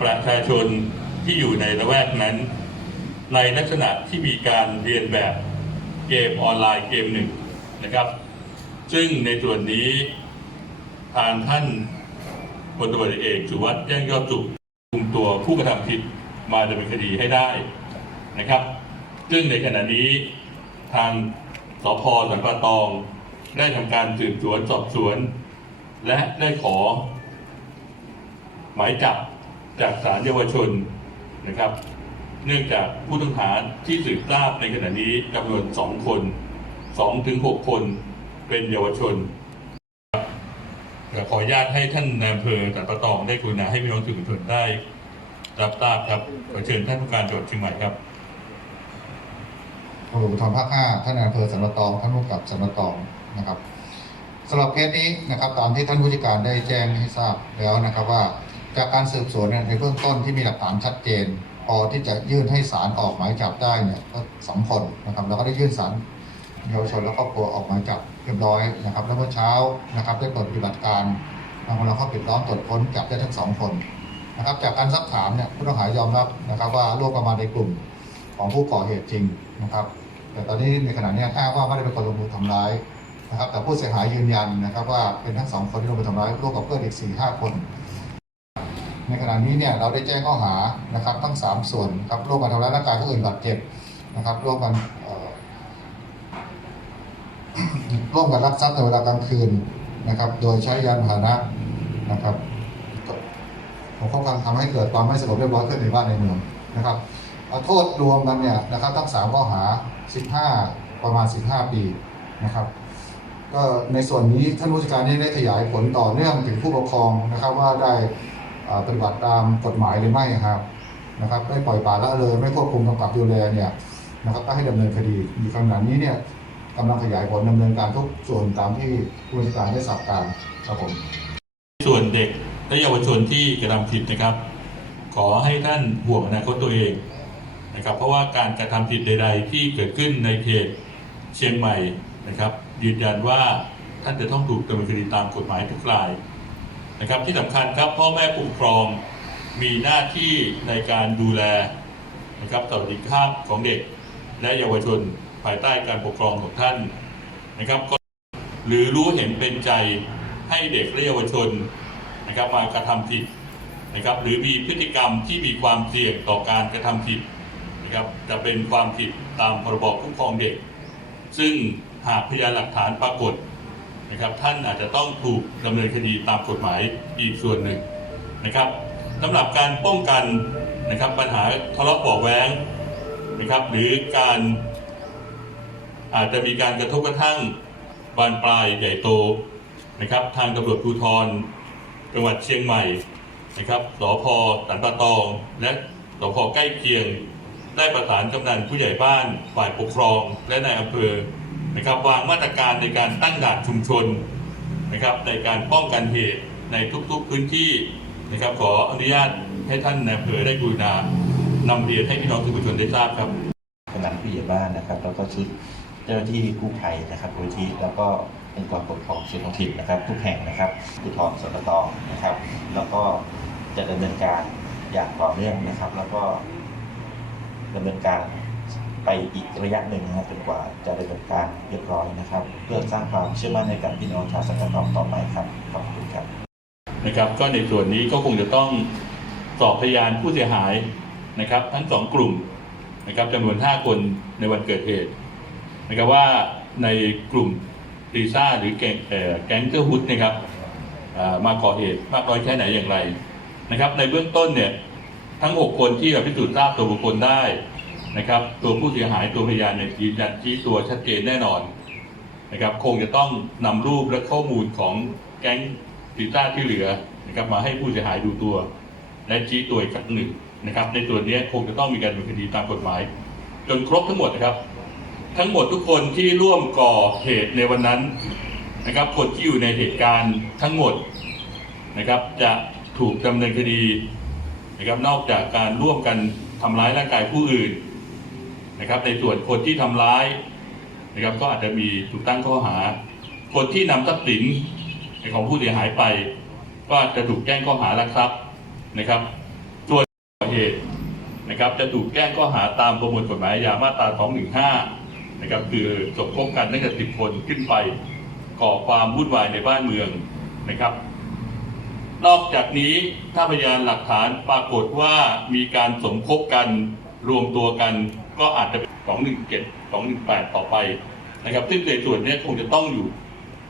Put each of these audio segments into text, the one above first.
ประชาชนที่อยู่ในละแวกนั้น ในลักษณะที่มีการเรียนแบบเกมออนไลน์เกมหนึ่งนะครับ ซึ่งในส่วนนี้ทางท่านพลตำรวจเอกสุวัสด์แจ้งยอดสุขคุมตัวผู้กระทำผิดมาดำเนินคดีให้ได้นะครับ ซึ่งในขณะนี้ทางสพสันปะตอง ได้ทำการสืบสวนสอบสวน และได้ขอ หมายจับ จากศาลเยาวชนนะครับ เนื่องจากผู้ต้องหาที่สืบทราบในขณะนี้จำนวนสองคนสองถึงหกคนเป็นเยาวชนครับขออนุญาตให้ท่านนายอำเภอสันปะตองได้กรุณาให้พี่น้องสื่อมวลชนได้ รับทราบครับขอเชิญท่านผู้การจังหวัดเชียงใหม่ครับตำรวจภูธรภาค5ท่านนายอำเภอสันปตอง ท่านผู้กับสันปตองนะครับสำหรับเคสนี้นะครับตามที่ท่านผู้จัดการได้แจ้งให้ทราบแล้วนะครับว่า จากการสืบสวนเนี่ยในเบื้องต้นที่มีหลักฐานชัดเจน พอที่จะยื่นให้ศาลออกหมายจับได้เนี่ยก็สองคนนะครับแล้วก็ได้ยื่นศาลเยาวชนและครอบครัวออกหมายจับเรียบร้อยนะครับ แล้วเมื่อเช้านะครับได้เปิดปฏิบัติการทางเราเข้าปิดล้อมตรวจค้นจับได้ทั้งสองคนนะครับ จากการซักถามเนี่ยผู้ต้องหายอมรับนะครับว่าร่วมกันมาในกลุ่มของผู้ก่อเหตุจริงนะครับ แต่ตอนนี้ในขณะนี้อ้างว่าไม่ได้เป็นคนลงมือทำร้ายนะครับ แต่ผู้เสียหายยืนยันนะครับว่าเป็นทั้งสองคนที่ลงมือทำร้ายร่วมกับเพื่อนอีกสี่ห้าคน ในขณะนี้เนี่ยเราได้แจ้งข้อหานะครับทั้งสามส่วนครับร่วมกันทำร้ายร่างกายผู้อื่นบาดเจ็บนะครับร่วมกันร่วมกันลักทรัพย์ในเวลากลางคืนนะครับ โดยใช้ยานพาหนะนะครับผมข้ากันทำให้เกิดความไม่สงบเรียบร้อยขึ้นในบ้านในเมืองนะครับเอาโทษรวมกันเนี่ยนะครับทั้งสามข้อหา 15 ประมาณ 15 ปีนะครับก็ในส่วนนี้ท่านผู้จัดการได้ขยายผลต่อเนื่องถึงผู้ปกครองนะครับว่าได้ ปฏิบัติตามกฎหมายหรือไม่ครับนะครับได้ปล่อยปละละเลยไม่ควบคุมกำกับดูแลเนี่ยนะครับก็ให้ดำเนินคดีอยู่ขณะนี้เนี่ยกำลังขยายผลดำเนินการทุกส่วนตามที่ผู้จัดการได้สั่งการครับผมส่วนเด็กและเยาวชนที่กระทำผิดนะครับ ขอให้ท่านห่วงอนาคตตัวเองนะครับ เพราะว่าการกระทำผิดใด ๆ ที่เกิดขึ้นในเขตเชียงใหม่นะครับยืนยันว่าท่านจะต้องถูกดำเนินคดีตามกฎหมายทุกราย นะครับที่สำคัญครับพ่อแม่ผู้ปกครองมีหน้าที่ในการดูแลนะครับสวัสดิภาพของเด็ก และเยาวชนภายใต้การปกครองของท่านนะครับหรือรู้เห็นเป็นใจให้เด็กและเยาวชนนะครับมากระทำผิดนะครับหรือมีพฤติกรรมที่มีความเสี่ยงต่อการกระทำผิดนะครับจะเป็นความผิดตามพรบคุ้มครองเด็ก ซึ่งหากพยานหลักฐานปรากฏ นะครับท่านอาจจะต้องถูกดำเนินคดีตามกฎหมายอีกส่วนหนึ่งนะครับสำหรับการป้องกันนะครับปัญหาทะเลาะเบาะแว้งนะครับหรือการอาจจะมีการกระทบกระทั่งบานปลายใหญ่โตนะครับทางตำรวจภูธรจังหวัดเชียงใหม่นะครับสพสันปะตอง และสพใกล้เคียง ได้ประสานกำนันผู้ใหญ่บ้านฝ่ายปกครอง และนายอำเภอ นะครับวางมาตรการในการตั้งด่านชุมชนนะครับในการป้องกันเหตุในทุกๆพื้นที่นะครับขออนุญาตให้ท่านนายอำเภอได้กรุณานำเรียนให้พี่น้องสื่อมวลชนได้ทราบครับกำนันผู้ใหญ่บ้านนะครับแล้วก็ชุดเจ้าหน้าที่กู้ภัยนะครับมูลที่แล้วก็องค์กรปกครองส่วนท้องถิ่นนะครับ ทุกแห่งนะครับภูธรสนตอนะครับ แล้วก็จะดำเนินการอย่างต่อเนื่องนะครับ แล้วก็ดำเนินการ ไปอีกระยะหนึ่งนะครับจนกว่าจะดำเนินการเรียบร้อยนะครับ เพื่อสร้างความเชื่อมั่นให้กับพี่น้องชาวสังคมต่อไปครับขอบคุณครับนะครับ ก็ในส่วนนี้ก็คงจะต้องสอบพยานผู้เสียหายนะครับ ทั้งสองกลุ่มนะครับจำนวน 5 คนในวันเกิดเหตุนะครับว่าในกลุ่มตีซ่าหรือแก๊งเอ่อแก๊งเจ้าฮุดนะครับมาก่อเหตุมากน้อยแค่ไหนอย่างไรนะครับ ในเบื้องต้นเนี่ยทั้ง 6 คนที่เราพิสูจน์ทราบตัวบุคคลได้ นะครับ ตัวผู้เสียหายตัวพยานเนี่ยยืนยันชี้ตัวชัดเจนแน่นอนนะครับ คงจะต้องนำรูปและข้อมูลของแก๊งตีต้าที่เหลือนะครับ มาให้ผู้เสียหายดูตัว และชี้ตัวอีกครั้งหนึ่งนะครับ ในส่วนนี้คงจะต้องมีการดำเนินคดีตามกฎหมาย จนครบทั้งหมดนะครับ ทั้งหมดทุกคนที่ร่วมก่อเหตุในวันนั้นนะครับ คนที่อยู่ในเหตุการณ์ทั้งหมดนะครับ จะถูกดำเนินคดีนะครับ นอกจากการร่วมกันทำร้ายร่างกายผู้อื่น นะครับ ในส่วนคนที่ทำร้ายนะครับ ก็อาจจะมีถูกตั้งข้อหา คนที่นำทรัพย์สินของผู้เสียหายไป ก็จะถูกแจ้งข้อหารักทรัพย์นะครับเหตุนะครับ จะถูกแจ้งข้อหาตามประมวลกฎหมายอาญามาตรา 215 นะครับ คือสมคบกันตั้งแต่10 คนขึ้นไปก่อความวุ่นวายในบ้านเมืองนะครับนอกจากนี้ถ้าพยานหลักฐานปรากฏว่ามีการสมคบกันรวมตัวกัน ก็อาจจะเป็น217 218ต่อไปนะครับ ซึ่งในส่วนนี้คงจะต้องอยู่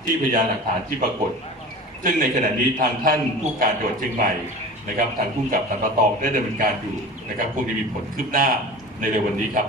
ที่พยานหลักฐานที่ปรากฏ ซึ่งในขณะนี้ทางท่านผู้การจังหวัดเชียงใหม่นะครับ ทางผู้กับสารตองได้ดำเนินการอยู่นะครับ คงจะมีผลคืบหน้าในเร็ววันนี้ครับ